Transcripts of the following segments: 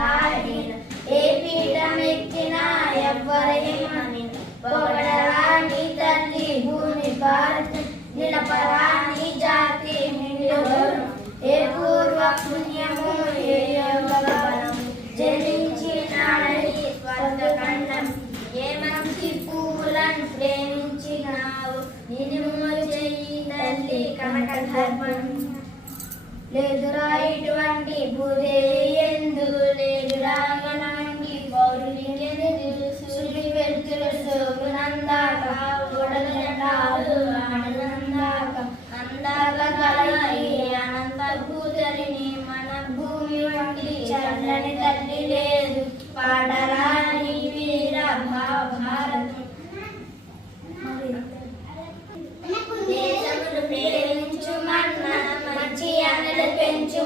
కాడిన ఏ భూమి భారత జాతి ఏ పూర్వ పుణ్యము ఏ యోగవరం జనించినాడని స్వర్గఖండం ఏ మంచి పువ్వులను ప్రేమించినావు నిలుము చెయ్యి తల్లి లేదురా ఇటువంటి భూదేవి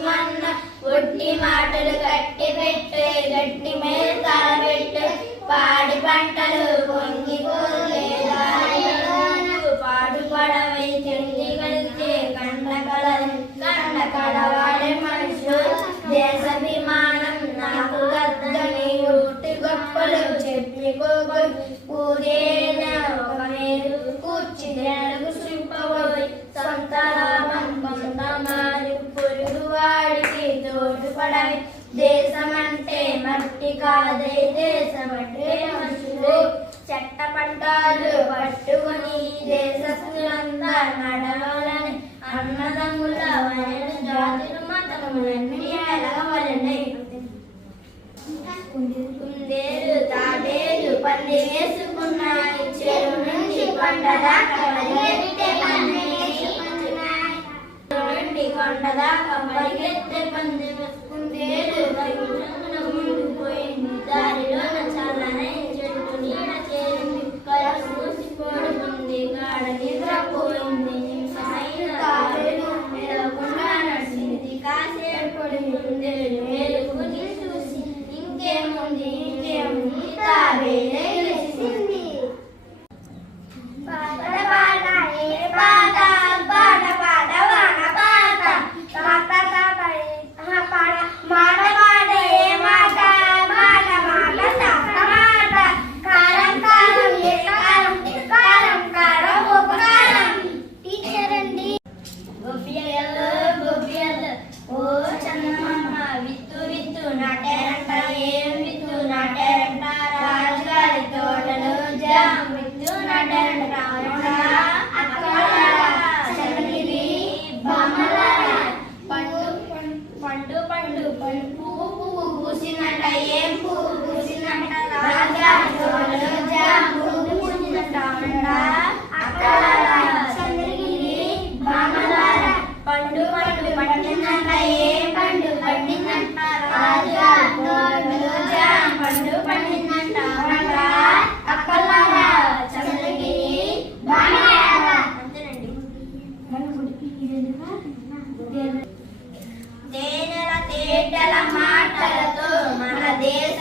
సుమన్న ఒడ్డి మాటలు కట్టి పెట్టు గట్టి మీద తలబెట్టు పాడి పంటలు పొంగిపోలే పాడు పడవై చెంది కలిగితే కండ కల కండ కలవాడే మనుషులు. దేశాభిమానం నాకు గద్దని ఒట్టి గొప్పలు చెప్పి కొండదా కొండదా ఎత్తే పంది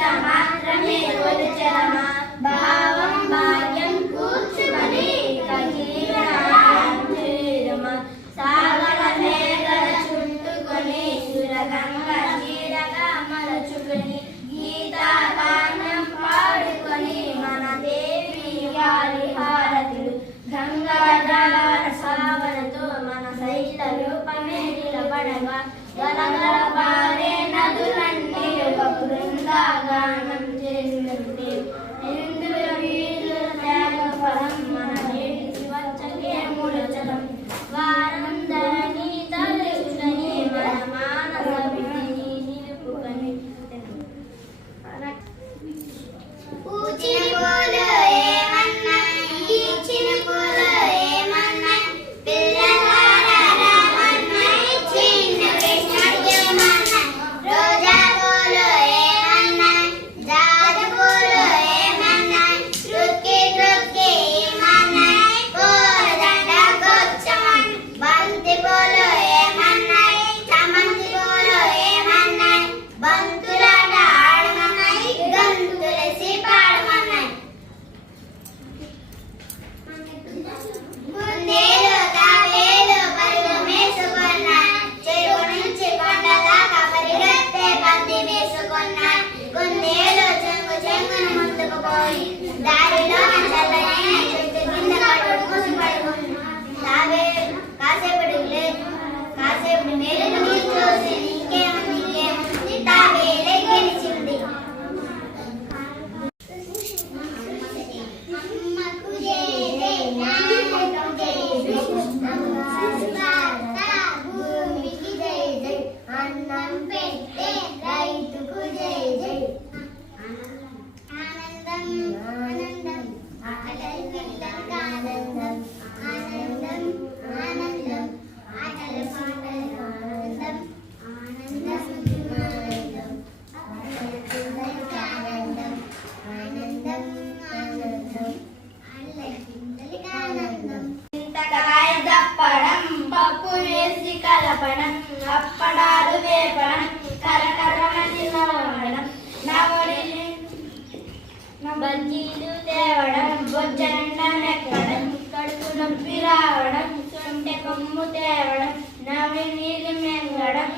సమాత్రమే గోచరమా కలపడం అప్పడాలు వేపడం కరకరమని నవ్వడం నవడిని బజ్జీలు తేవడం బొజ్జండం ఎక్కడం కడుపు నొప్పి రావడం సొంటె కొమ్ము తేవడం నవ్వి నీళ్ళు మెంగడం